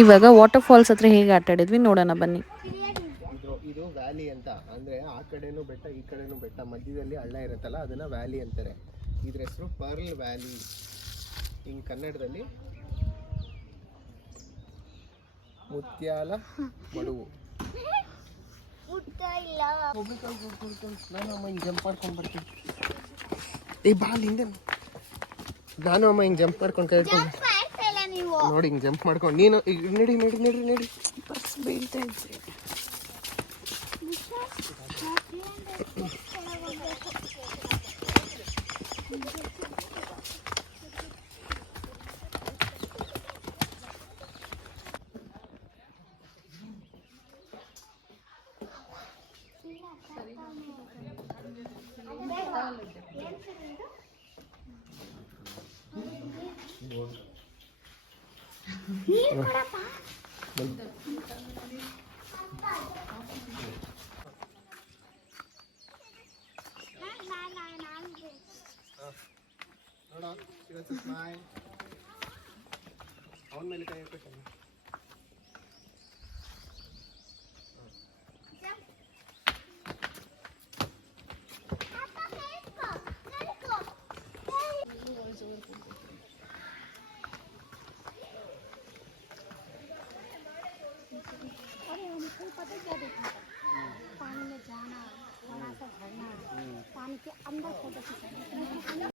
ಇವಾಗ water falls ಹತ್ರ ಹೇಗೆ ಆಟ ಆಡಿದ್ವಿ ನೋಡೋಣ ಬನ್ನಿ. ಇದು ವ್ಯಾಲಿ ಅಂತ ಅಂದರೆ ಆ ಕಡೆನೂ ಬೆಟ್ಟ ಈ ಕಡೆನೂ ಬೆಟ್ಟ ಮಧ್ಯದಲ್ಲಿ ಹಳ್ಳ ಇರುತ್ತಲ್ಲ ಅದನ್ನು ವ್ಯಾಲಿ ಅಂತಾರೆ. ಇದ್ರ ಹೆಸರು ಪರ್ಲ್ ವ್ಯಾಲಿ. ಹಿಂಗೆ ಕನ್ನಡದಲ್ಲಿ ಮುತ್ಯಾಲ ಮಡುವು. ನಾನು ಅಮ್ಮ ಹಿಂಗೆ ಜಂಪ್ ಮಾಡ್ಕೊಂಡು ಬರ್ತೀನಿ. ಬಾಲ್ ಹಿಂದೆ ನಾನು ಅಮ್ಮ ಹಿಂಗೆ ಜಂಪ್ ಮಾಡ್ಕೊಂಡು ಕೈ ಹಿಡ್ಕೊಂಡು ನೋಡಿ ಹಿಂಗೆ ಜಂಪ್ ಮಾಡ್ಕೊಂಡು ನೀನು ಈಗ ನಡಿ ನಡಿ ನಡಿ ನಡಿ ಬಸ್ ಬೀಳ್ತಾ ಇದ್ರಿ. ಅವನ ಮೇಲೆ ಕೈ ಹಾಕಿ पानी में जाना बड़ा सा झरना पानी के अंदर फोटो खींचना.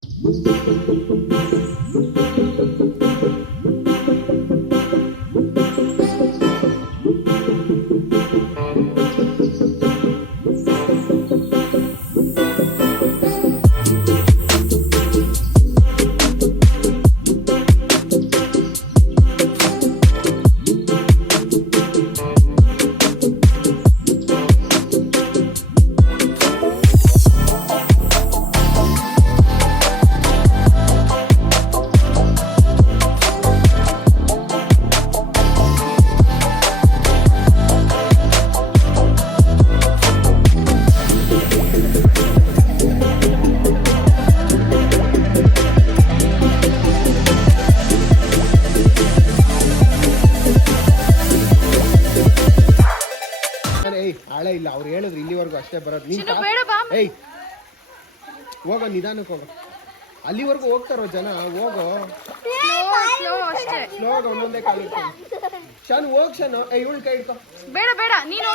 ಆಳೆ ಇಲ್ಲ. ಅವ್ರು ಹೇಳಿದ್ರು ಇಲ್ಲಿವರೆಗೂ ಅಷ್ಟೇ ಬರೋದು. ಏಯ್ ಹೋಗೋ ನಿಧಾನಕ್ಕೆ ಹೋಗೋ. ಅಲ್ಲಿವರೆಗೂ ಹೋಗ್ತಾರೋ ಜನ. ಹೋಗೋ ಸ್ಲೋ ಆಗ ಒಂದೊಂದೇ ಕಾಲು ಶಾನು ಹೋಗ್ ಶಾನು. ಇವಳು ಕೈ ಹಿಡ್ಕೊ. ಬೇಡ ಬೇಡ ನೀನು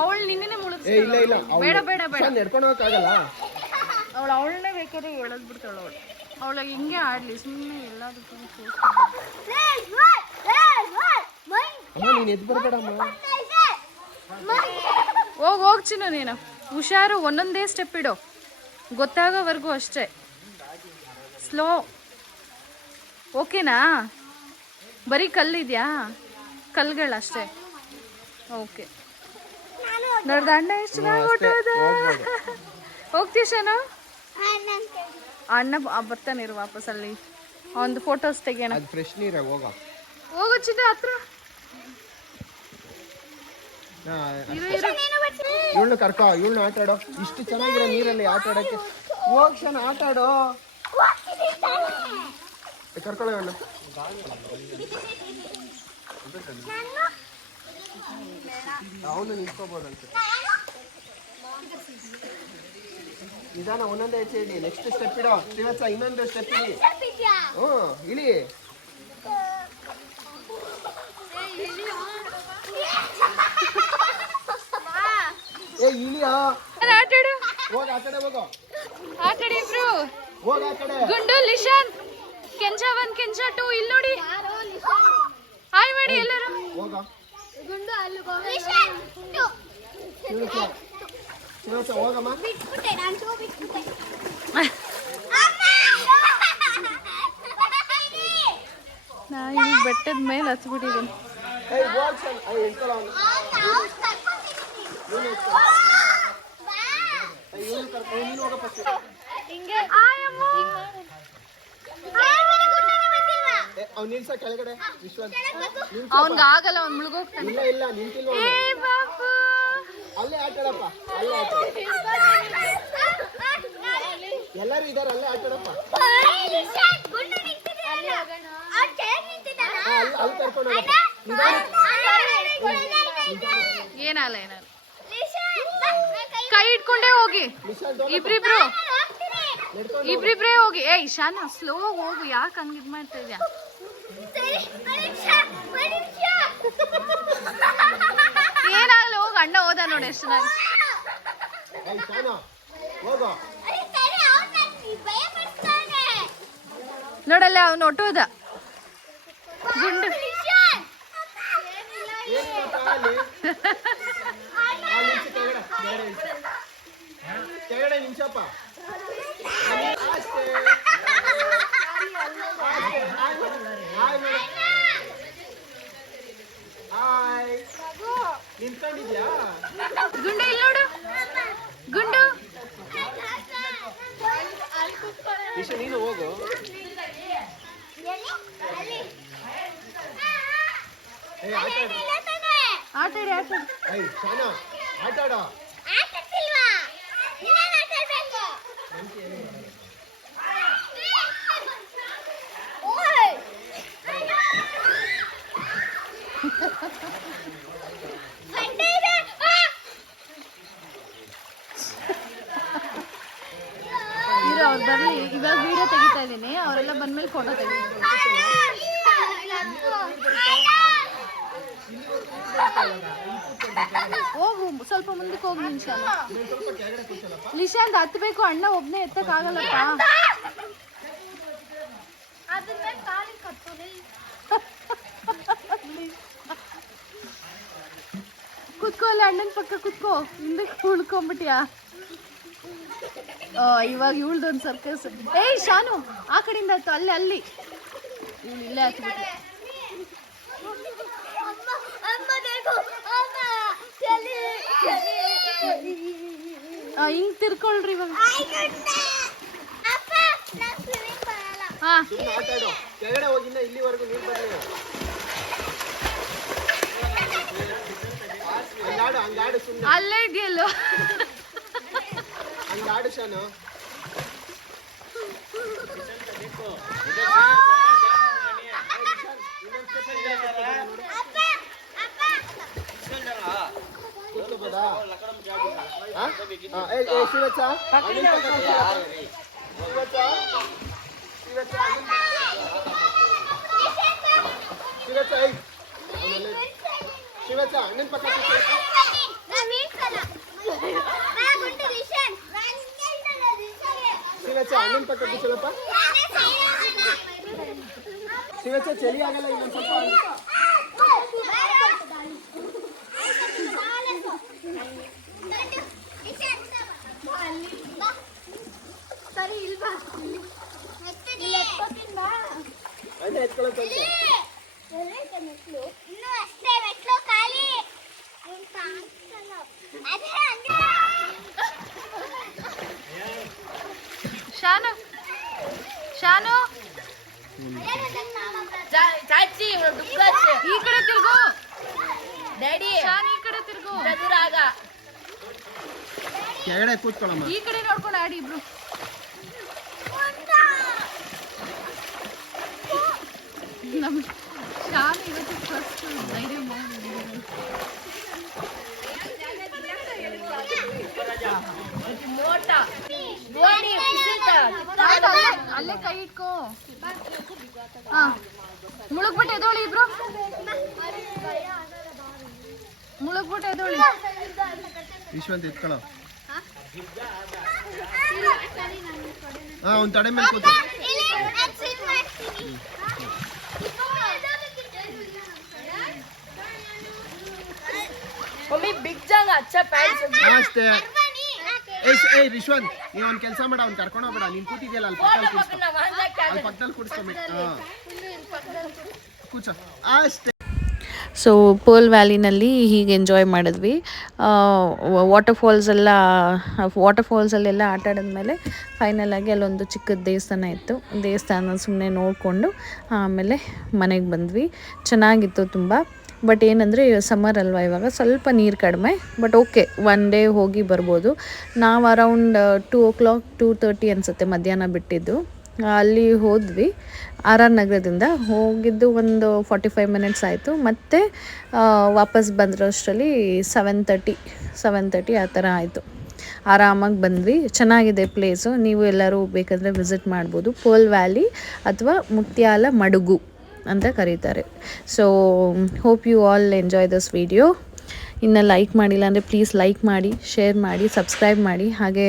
ಅವಳು ನಿನ್ನೆ ಮುಳುಗಿಸ್ತಾಳೆ. ಇಲ್ಲ ಇಲ್ಲ ಬೇಡ ಬೇಡ ಬೇಡ ನಡ್ಕೊಂಡು ಹೋಗಕ್ಕಾಗಲ್ಲ. ಅವಳನ್ನೇ ಬೇಕಾದ್ರೆ ಎಳೆದ್ ಬಿಡ್ತಾಳು. ಅವಳಿಗೆ ಹಿಂಗೆ ಆಡ್ಲಿ ಸುಮ್ಮನೆ ಎಲ್ಲದಕ್ಕೂ. ಅಮ್ಮ ನೀನು ಎದ್ದು ಬರಬೇಡಮ್ಮ. ಹೋಗ್ ಚಿನ್ನ ನೀನು ಹುಷಾರು. ಒಂದೊಂದೇ ಸ್ಟೆಪ್ ಇಡು ಗೊತ್ತಾಗೋವರೆಗೂ ಅಷ್ಟೇ. ಸ್ಲೋ ಓಕೆನಾ? ಬರೀ ಕಲ್ಲಿದ್ಯಾ? ಕಲ್ಗಳಷ್ಟೇ. ಓಕೆ ನೋಡ್ದ ಅಣ್ಣ ಎಷ್ಟು ಚೆನ್ನಾಗಿ ಹೊಟ್ಟೋದ. ಹೋಗ್ತೀಯ ಶಾನು? ಅಣ್ಣ ಬರ್ತಾನಿರು ವಾಪಸ್. ಅಲ್ಲಿ ಒಂದು ಫೋಟೋಸ್ ತೆಗಿಯೋಣ. ಫ್ರೆಶ್ ನೀರ ಹೋಗೋ ಚಿನ್ನ ಹತ್ರ. ಇವಳು ಕರ್ಕೋ. ಇವಳು ಆಟ ಆಡೋ. ಇಷ್ಟು ಚೆನ್ನಾಗಿರೋ ನೀರಲ್ಲಿ ಆಟ ಆಡಕ್ಕೆ ಹೋಗ್ ಶಾನು. ಆಟ ಆಡೋ. ಕರ್ಕೊಳ್ಳೋಣ. ಅವನು ನಿಂತ್ಕೋಬೋದಂತೆ. ನಿಧಾನ ಒಂದೊಂದೇ ಹೆಜ್ಜೆ ಇಡಿ. ನೆಕ್ಸ್ಟ್ ಸ್ಟೆಪ್ ಇಡೋ. ಶ್ರೀವತ್ಸ ಇನ್ನೊಂದು ಸ್ಟೆಪ್ ಇಡಿ. ಹ್ಞೂ ಇಳಿ. ಏ ಇಳಿಯಾ. ಆಟಾಡು. ಹೋಗ ಆ ಕಡೆ ಹೋಗೋ. ಆಟಾಡಿ ಇಬ್ರು. ಹೋಗ ಆ ಕಡೆ. ಗುಂಡು ಲಿಶಾನ್ ಕೆಂಚ 1 ಕೆಂಚ 2 ಇಲ್ಲಿ ನೋಡಿ. ಹಾಯ್ ಮಾಡಿ ಎಲ್ಲರೂ. ಹೋಗ ಗುಂಡು ಅಲ್ಲಿ ಲಿಶಾನ್ 2 ಶ್ರೀವತ್ಸ ಹೋಗಮ್ಮ. ಬಿಟ್ಬಿಟ್ಟೆ ನಾನು ಶೋ ಬಿಟ್ಬಿಟ್ಟೆ. ನಾನು ಈ ಬೆಟ್ಟದ ಮೇಲೆ ಹತ್ಬಿಟ್ಟಿದ್ದೀನಿ. ಏಯ್ ಹೋಗ್ ಶಾನು. ಏಯ್ ಇಳ್ಕೊಳ್ಳೋ ಅವನು. ನೀನು ಹೋಗ ಫಸ್ಟ್. ಅವ್ನು ನಿಲ್ಸ ಕೆಳಗಡೆ. ವಿಶ್ವಾಸ್ ಅವನ್ಗೆ ಆಗಲ್ಲ. ಅವ್ನು ಮುಳುಗೋಗ್ತಾನೆ. ಇಲ್ಲ ಇಲ್ಲ ನಿಂತಿಲ್ವ. ಅಲ್ಲೇ ಆಟ ಆಡಪ್ಪ. ಅಲ್ಲೇ ಆಟ. ಎಲ್ಲರೂ ಇದಾರೆ. ಅಲ್ಲೇ ಆಟ ಆಡಪ್ಪ. ಅಲ್ಲಿ ಕರ್ಕೊಂಡು ಹೋಗಪ್ಪ. ಏನಲ್ಲ ಏನಲ್ಲ, ಕೈ ಇಟ್ಕೊಂಡೇ ಹೋಗಿ ಇಬ್ರಿಬ್ರು ಇಬ್ರಿಬ್ರೇ ಹೋಗಿ. ಏ ಇಶಾನ ಸ್ಲೋ ಹೋಗು, ಯಾಕೆ ಹಂಗ ಇದ್ ಮಾಡ್ತಾ ಇದ್ಯಾ? ಏನಾಗಲ್ಲ ಹೋಗ, ಅಣ್ಣ ಹೋದ ನೋಡಿ ಎಷ್ಟು ಚೆನ್ನಾಗಿ. ನೋಡಲ್ಲ ಅವನು ಹೊಟ್ಟೋದ ಗುಂಡು. ಕೆಳಗಡೆ ನಿಮಿಷಪ್ಪ. ನಿಂತ್ಕೊಂಡಿದ್ಯಾ ಗುಂಡು? ಇಲ್ಲಿ ನೋಡು ಗುಂಡು. ಈಶ ನೀನು ಹೋಗು. ಆಟಾಡಿ ಆಟಾಡಿ. ಶಾನ ಆಟಾಡ. ಇರು ಅವ್ರು ಬರ್ಲಿ, ಇವಾಗ ವಿಡಿಯೋ ತೆಗಿತಾ ಇದ್ದೀನಿ, ಅವರೆಲ್ಲ ಬಂದ್ಮೇಲೆ ಫೋಟೋ ತೆಗಿತೀನಿ. ಹೋಗು ಸ್ವಲ್ಪ ಮುಂದಕ್ಕೆ ಹೋಗಿ ನಿಶಾನ. ನಿಶಾಂತ್ ಹತ್ಬೇಕು, ಅಣ್ಣ ಒಬ್ನೇ ಎತ್ತಕ್ ಆಗಲ್ಲಪ್ಪ. ಕುತ್ಕೋ ಅಲ್ಲ, ಅಣ್ಣನ ಪಕ್ಕ ಕುತ್ಕೋ. ಹಿಂದಕ್ಕೆ ಉಳ್ಕೊಂಬಿಟ್ಯಾ? ಇವಾಗ ಇವಳ್ದೊಂದು ಸರ್ಕಸ್. ಏಯ್ ಶಾನು ಆ ಕಡೆಯಿಂದ ಆಯ್ತು, ಅಲ್ಲಿ ಅಲ್ಲಿ ಇವಳು ಇಲ್ಲೇ ಹಾಕ್ಬಿಟ್ಟು. ಹಿಂಗ್ ತಿರ್ಕೊಳ್ರಿ ಇವಾಗ. ಹಾ ಕೆಳಗಡೆ ಹೋಗಿನ್ನ ಇಲ್ಲಿವರೆಗೂ ನೀರು ಬರಲಿ. ಹಂಗಾಡು ಸುಮ್ಮನೆ ಅಲ್ಲೇ ಇದೆಯಲ್ಲೋ. ಹಂಗಾಡು ಶಾನು. ಶಿವಚ್ಚ ಅಣ್ಣನ ಪಕ್ಕ ಶಿವಚ್ಚ ಅಣ್ಣನ ಪಕ್ಕ ಕೂತ್ಕೊಳ್ಳಪ್ಪ. ಶಿವಚ್ಚ ಚಳಿ ಆಗಲ್ಲ ಇನ್ನೊಂದು ಸ್ವಲ್ಪ. ಶಾನು ಶಾನು ಚಾಚಿ ಈ ಕಡೆ ತಿರ್ಗು. ಡ್ಯಾಡಿ ಶಾನ್ ಈ ಕಡೆ ತಿರ್ಗು. ಎದುರಾಗ ಕೆಳಗಡೆ ಕೂತ್ಕೊಳ್ಳಮ್ಮ. ಈ ಕಡೆ ನೋಡ್ಕೊಂಡು ಆಡಿ ಇಬ್ರು. ನಮ್ ಶಾನ್ ಇವತ್ತು ಫಸ್ಟ್ ಧೈರ್ಯ ಮಾಡಿ ಮೋಟ ಗೋಣಿ ಪಿಸಿತ ಅಲ್ಲೇ ಕೈ ಇಟ್ಕೋ. ಹಾ ಮುಳುಗ್ಬಿಟ್ಟು ಎದೋಳಿ ಇಬ್ರು, ಮುಳುಗ್ಬಿಟ್ಟು ಎದೋಳಿ. ವಿಶ್ವಂತ ಎತ್ಕೊಳ್ಳೋ. ಹಾ ಒಂದು ತಡೆ ಮೇಲೆ ಕೂತು. ಮಮ್ಮಿ ಬಿಗ್ ಜಾಂಗ್ ಅಚ್ಚ ಪ್ಯಾಂಟ್ಸ್ ಅಷ್ಟೇ. ಏಯ್ ರಿಶ್ವಂತ್, ನೀವ್ ಒಂದ್ ಕೆಲಸ ಮಾಡ, ಅವ್ನ್ ಕರ್ಕೊಂಡು ಹೋಗ್ಬೇಡ. ನೀನ್ ಕೂತಿದ್ಯಲ್ಲ ಅಲ್ಲಿ ಪಕ್ಕದಲ್ಲಿ ಕೂತ್ಕೊ. ಅಲ್ಲಿ ಪಕ್ಕದಲ್ಲಿ ಕೂಡಿಸ್ಕೊಬೇಕು. ಕೂಚ ಅಷ್ಟೇ. ಸೊ ಪರ್ಲ್ ವ್ಯಾಲಿನಲ್ಲಿ ಹೀಗೆ ಎಂಜಾಯ್ ಮಾಡಿದ್ವಿ. ವಾಟರ್ಫಾಲ್ಸಲ್ಲೆಲ್ಲ ಆಟ ಆಡಿದ್ಮೇಲೆ ಫೈನಲಾಗಿ ಅಲ್ಲೊಂದು ಚಿಕ್ಕದ ದೇವಸ್ಥಾನ ಇತ್ತು. ದೇವಸ್ಥಾನ ಸುಮ್ಮನೆ ನೋಡಿಕೊಂಡು ಆಮೇಲೆ ಮನೆಗೆ ಬಂದ್ವಿ. ಚೆನ್ನಾಗಿತ್ತು ತುಂಬ. ಬಟ್ ಏನಂದರೆ ಸಮ್ಮರ್ ಅಲ್ವಾ, ಇವಾಗ ಸ್ವಲ್ಪ ನೀರು ಕಡಿಮೆ. ಬಟ್ ಓಕೆ, ಒನ್ ಡೇ ಹೋಗಿ ಬರ್ಬೋದು. ನಾವು ಅರೌಂಡ್ 2 o'clock 2:30 ಅನಿಸುತ್ತೆ ಮಧ್ಯಾಹ್ನ ಬಿಟ್ಟಿದ್ದು. ಅಲ್ಲಿ ಹೋದ್ವಿ ಆರ್ ಆರ್ ನಗರದಿಂದ ಹೋಗಿದ್ದು ಒಂದು 45 ಮಿನಿಟ್ಸ್ ಆಯಿತು. ಮತ್ತು ವಾಪಸ್ ಬಂದಿರೋಷ್ಟರಲ್ಲಿ 7:30 ಆ ಥರ ಆಯಿತು. ಆರಾಮಾಗಿ ಬಂದ್ವಿ. ಚೆನ್ನಾಗಿದೆ ಪ್ಲೇಸು. ನೀವು ಎಲ್ಲರೂ ಬೇಕಂದರೆ ವಿಸಿಟ್ ಮಾಡ್ಬೋದು. ಪರ್ಲ್ ವ್ಯಾಲಿ ಅಥವಾ ಮುತ್ಯಾಲ ಮಡುಗು ಅಂತ ಕರೀತಾರೆ. So hope you all enjoy this video. ಇನ್ನು ಲೈಕ್ ಮಾಡಿಲ್ಲ ಅಂದರೆ ಪ್ಲೀಸ್ ಲೈಕ್ ಮಾಡಿ, ಶೇರ್ ಮಾಡಿ, ಸಬ್ಸ್ಕ್ರೈಬ್ ಮಾಡಿ. ಹಾಗೆ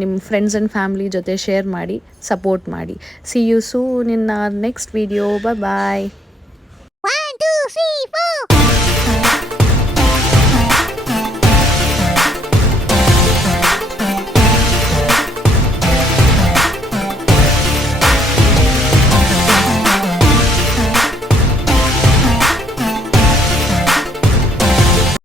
ನಿಮ್ಮ ಫ್ರೆಂಡ್ಸ್ ಆ್ಯಂಡ್ ಫ್ಯಾಮ್ಲಿ ಜೊತೆ ಶೇರ್ ಮಾಡಿ, ಸಪೋರ್ಟ್ ಮಾಡಿ. See you soon in our next video. Bye.